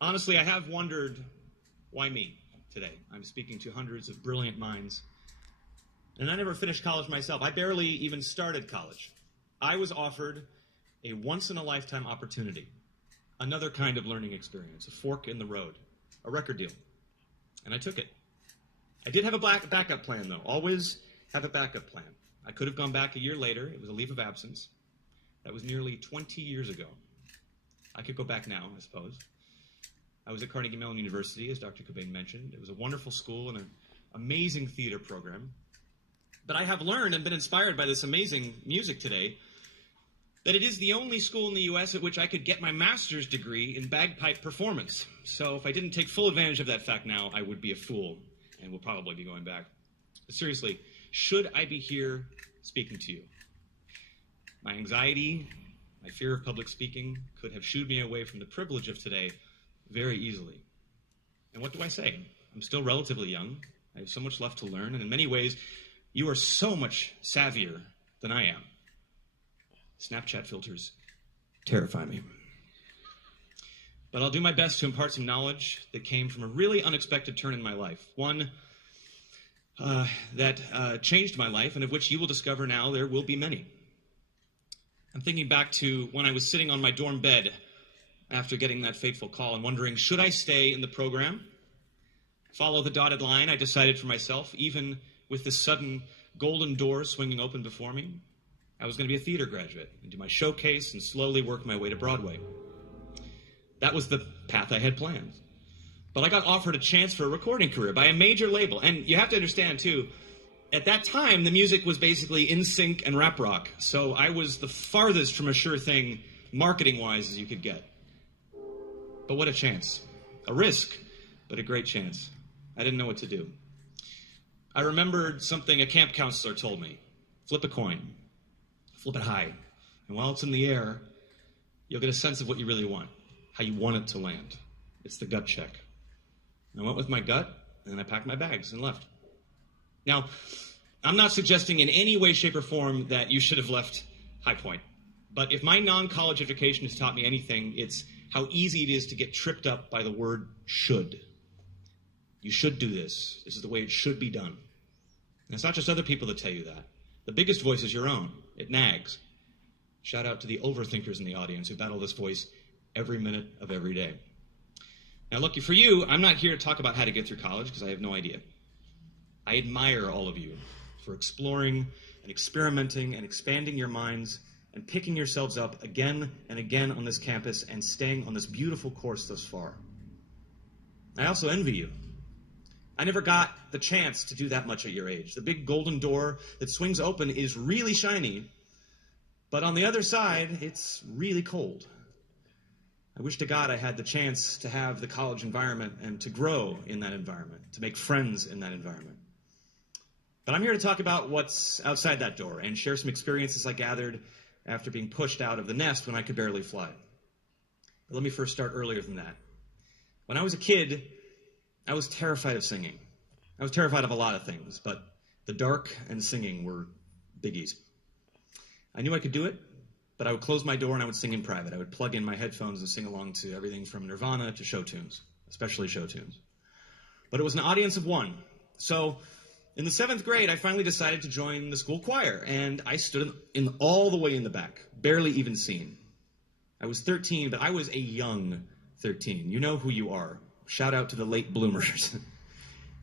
Honestly, I have wondered, why me today? I'm speaking to hundreds of brilliant minds. And I never finished college myself. I barely even started college. I was offered a once-in-a-lifetime opportunity, another kind of learning experience, a fork in the road, a record deal. And I took it. I did have a backup plan, though. Always have a backup plan. I could have gone back a year later. It was a leave of absence. That was nearly 20 years ago. I could go back now, I suppose. I was at Carnegie Mellon University, as Dr. Groban mentioned. It was a wonderful school and an amazing theater program. But I have learned and been inspired by this amazing music today that it is the only school in the U.S. at which I could get my master's degree in bagpipe performance. So if I didn't take full advantage of that fact now, I would be a fool and will probably be going back. But seriously, should I be here speaking to you? My anxiety, my fear of public speaking could have shooed me away from the privilege of today very easily. And what do I say? I'm still relatively young. I have so much left to learn, and in many ways, you are so much savvier than I am. Snapchat filters terrify me. But I'll do my best to impart some knowledge that came from a really unexpected turn in my life. One that changed my life, and of which you will discover now there will be many. I'm thinking back to when I was sitting on my dorm bed after getting that fateful call and wondering, should I stay in the program? Follow the dotted line I decided for myself, even with the sudden golden door swinging open before me. I was going to be a theater graduate and do my showcase and slowly work my way to Broadway. That was the path I had planned. But I got offered a chance for a recording career by a major label. And you have to understand, too, at that time, the music was basically NSYNC and rap rock. So I was the farthest from a sure thing, marketing-wise, as you could get. But what a chance. A risk, but a great chance. I didn't know what to do. I remembered something a camp counselor told me. Flip a coin. Flip it high. And while it's in the air, you'll get a sense of what you really want, how you want it to land. It's the gut check. I went with my gut, and then I packed my bags and left. Now, I'm not suggesting in any way, shape, or form that you should have left High Point. But if my non-college education has taught me anything, it's how easy it is to get tripped up by the word should. You should do this. This is the way it should be done. And it's not just other people that tell you that. The biggest voice is your own. It nags. Shout out to the overthinkers in the audience who battle this voice every minute of every day. Now, lucky for you, I'm not here to talk about how to get through college because I have no idea. I admire all of you for exploring and experimenting and expanding your minds and picking yourselves up again and again on this campus and staying on this beautiful course thus far. I also envy you. I never got the chance to do that much at your age. The big golden door that swings open is really shiny, but on the other side, it's really cold. I wish to God I had the chance to have the college environment and to grow in that environment, to make friends in that environment. But I'm here to talk about what's outside that door and share some experiences I gathered after being pushed out of the nest when I could barely fly. But let me first start earlier than that. When I was a kid, I was terrified of singing. I was terrified of a lot of things, but the dark and singing were biggies. I knew I could do it, but I would close my door and I would sing in private. I would plug in my headphones and sing along to everything from Nirvana to show tunes, especially show tunes. But it was an audience of one. So in the 7th grade, I finally decided to join the school choir, and I stood all the way in the back, barely even seen. I was 13, but I was a young 13. You know who you are. Shout out to the late bloomers.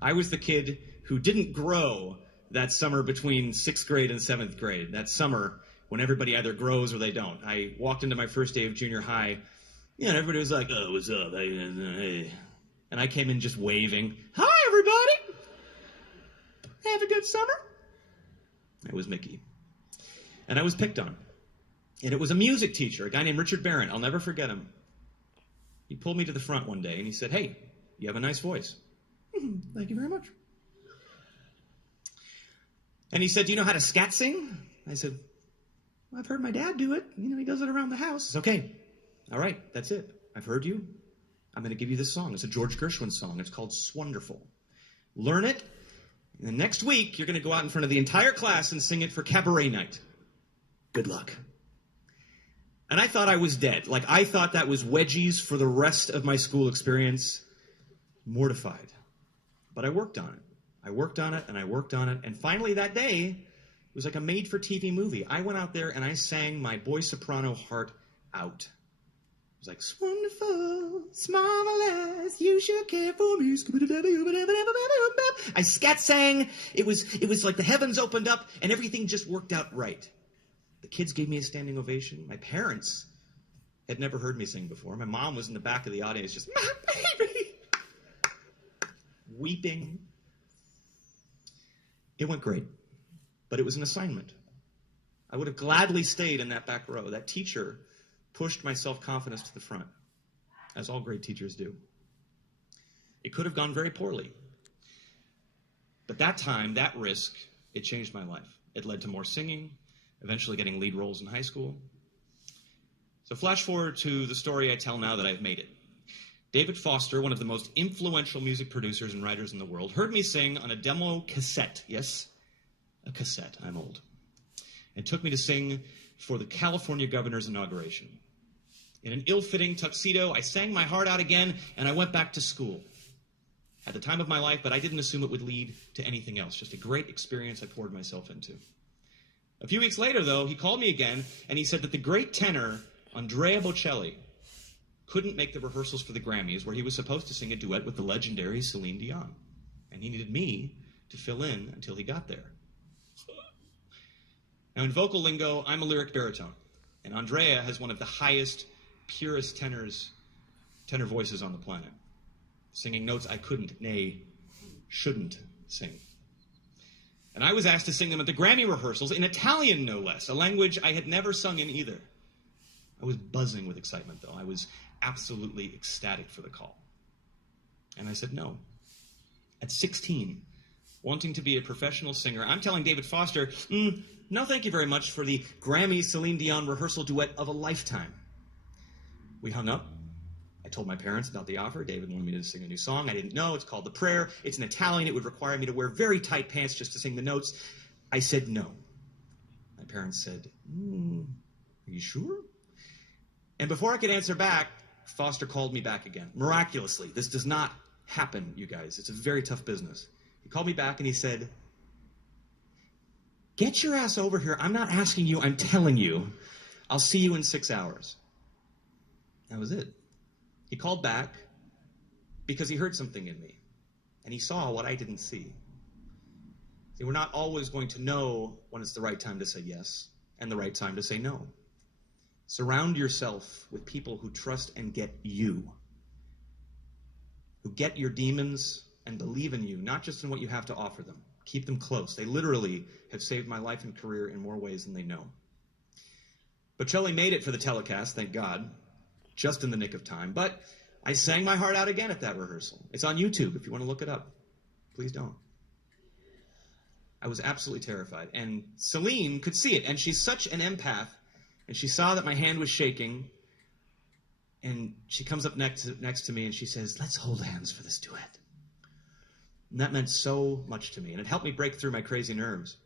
I was the kid who didn't grow that summer between 6th grade and 7th grade, that summer when everybody either grows or they don't. I walked into my first day of junior high, and everybody was like, oh, what's up? Hey. And I came in just waving, hi, everybody. Have a good summer. I was Mickey. And I was picked on. And it was a music teacher, a guy named Richard Barron. I'll never forget him. He pulled me to the front one day and he said, hey, you have a nice voice. Thank you very much. And he said, do you know how to scat sing? I said, well, I've heard my dad do it. You know, he does it around the house. It's okay. All right, that's it. I've heard you. I'm going to give you this song. It's a George Gershwin song. It's called Swonderful. Learn it. And then next week, you're going to go out in front of the entire class and sing it for cabaret night. Good luck. And I thought I was dead. Like, I thought that was wedgies for the rest of my school experience. Mortified. But I worked on it. I worked on it, and I worked on it. And finally that day, it was like a made-for-TV movie. I went out there and I sang my boy soprano heart out. It was like, it's wonderful, it's marvelous, you should care for me. I scat sang. It was like the heavens opened up and everything just worked out right. The kids gave me a standing ovation. My parents had never heard me sing before. My mom was in the back of the audience just, my baby, weeping. It went great, but it was an assignment. I would have gladly stayed in that back row. That teacher pushed my self-confidence to the front, as all great teachers do. It could have gone very poorly. But that time, that risk, it changed my life. It led to more singing, eventually getting lead roles in high school. So flash forward to the story I tell now that I've made it. David Foster, one of the most influential music producers and writers in the world, heard me sing on a demo cassette. Yes, a cassette. I'm old. And took me to sing for the California governor's inauguration. In an ill-fitting tuxedo, I sang my heart out again, and I went back to school. At the time of my life, but I didn't assume it would lead to anything else. Just a great experience I poured myself into. A few weeks later, though, he called me again, and he said that the great tenor, Andrea Bocelli, couldn't make the rehearsals for the Grammys, where he was supposed to sing a duet with the legendary Celine Dion. And he needed me to fill in until he got there. Now, in vocal lingo, I'm a lyric baritone, and Andrea has one of the highest, purest tenor voices on the planet, singing notes I couldn't, nay, shouldn't sing. And I was asked to sing them at the Grammy rehearsals in Italian, no less, a language I had never sung in either. I was buzzing with excitement, though. I was absolutely ecstatic for the call. And I said no. At 16, wanting to be a professional singer, I'm telling David Foster, no thank you very much for the Grammy Celine Dion rehearsal duet of a lifetime. We hung up. I told my parents about the offer. David wanted me to sing a new song. I didn't know. It's called The Prayer. It's in Italian. It would require me to wear very tight pants just to sing the notes. I said no. My parents said, are you sure? And before I could answer back, Foster called me back again. Miraculously. This does not happen, you guys. It's a very tough business. He called me back and he said, get your ass over here. I'm not asking you. I'm telling you. I'll see you in 6 hours. That was it. He called back because he heard something in me, and he saw what I didn't see. See, we're not always going to know when it's the right time to say yes and the right time to say no. Surround yourself with people who trust and get you, who get your demons and believe in you, not just in what you have to offer them. Keep them close. They literally have saved my life and career in more ways than they know. Bocelli made it for the telecast, thank God. Just in the nick of time. But I sang my heart out again at that rehearsal. It's on YouTube if you want to look it up. Please don't. I was absolutely terrified. And Celine could see it. And she's such an empath. And she saw that my hand was shaking. And she comes up next to me and she says, let's hold hands for this duet. And that meant so much to me. And it helped me break through my crazy nerves.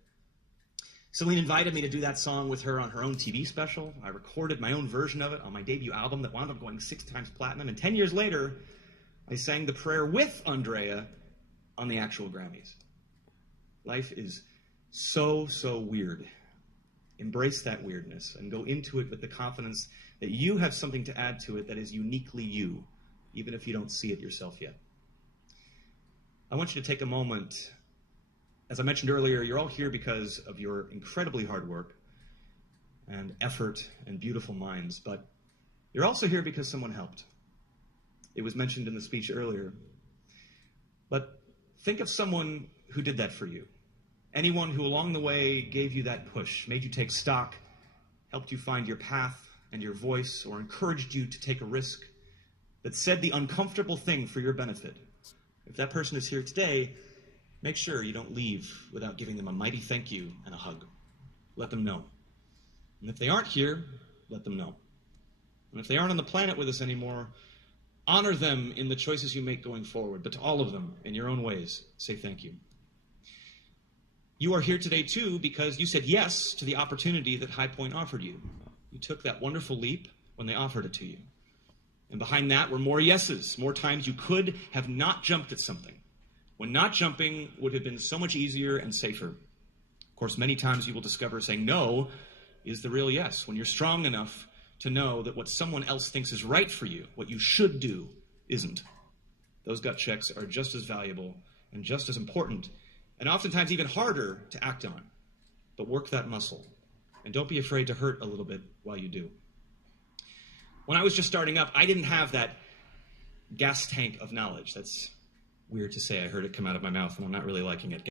Celine invited me to do that song with her on her own TV special. I recorded my own version of it on my debut album that wound up going 6 times platinum. And 10 years later, I sang The Prayer with Andrea on the actual Grammys. Life is so, so weird. Embrace that weirdness and go into it with the confidence that you have something to add to it that is uniquely you, even if you don't see it yourself yet. I want you to take a moment. As I mentioned earlier, you're all here because of your incredibly hard work and effort and beautiful minds, but you're also here because someone helped. It was mentioned in the speech earlier. But think of someone who did that for you. Anyone who along the way gave you that push, made you take stock, helped you find your path and your voice, or encouraged you to take a risk, that said the uncomfortable thing for your benefit. If that person is here today, make sure you don't leave without giving them a mighty thank you and a hug. Let them know. And if they aren't here, let them know. And if they aren't on the planet with us anymore, honor them in the choices you make going forward. But to all of them, in your own ways, say thank you. You are here today, too, because you said yes to the opportunity that High Point offered you. You took that wonderful leap when they offered it to you. And behind that were more yeses, more times you could have not jumped at something, when not jumping would have been so much easier and safer. Of course, many times you will discover saying no is the real yes, when you're strong enough to know that what someone else thinks is right for you, what you should do, isn't. Those gut checks are just as valuable and just as important, and oftentimes even harder to act on. But work that muscle, and don't be afraid to hurt a little bit while you do. When I was just starting up, I didn't have that gas tank of knowledge. That's weird to say. I heard it come out of my mouth, and I'm not really liking it.